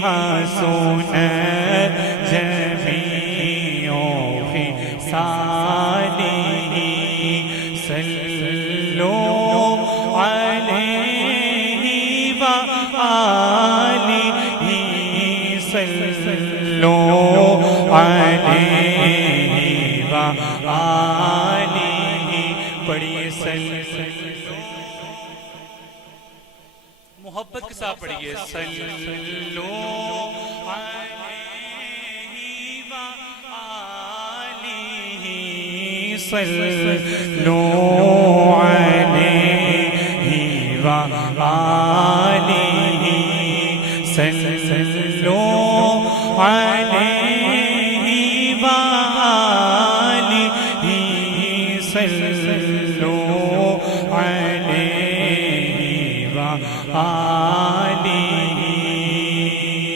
حسن جميع خصاله صلوا عليه وآله صلوا عليه وآله پڑھیے محبت کے ساتھ پڑھیے صلو علیہ وآلہ صلو علیہ وآلہ صلو علیہ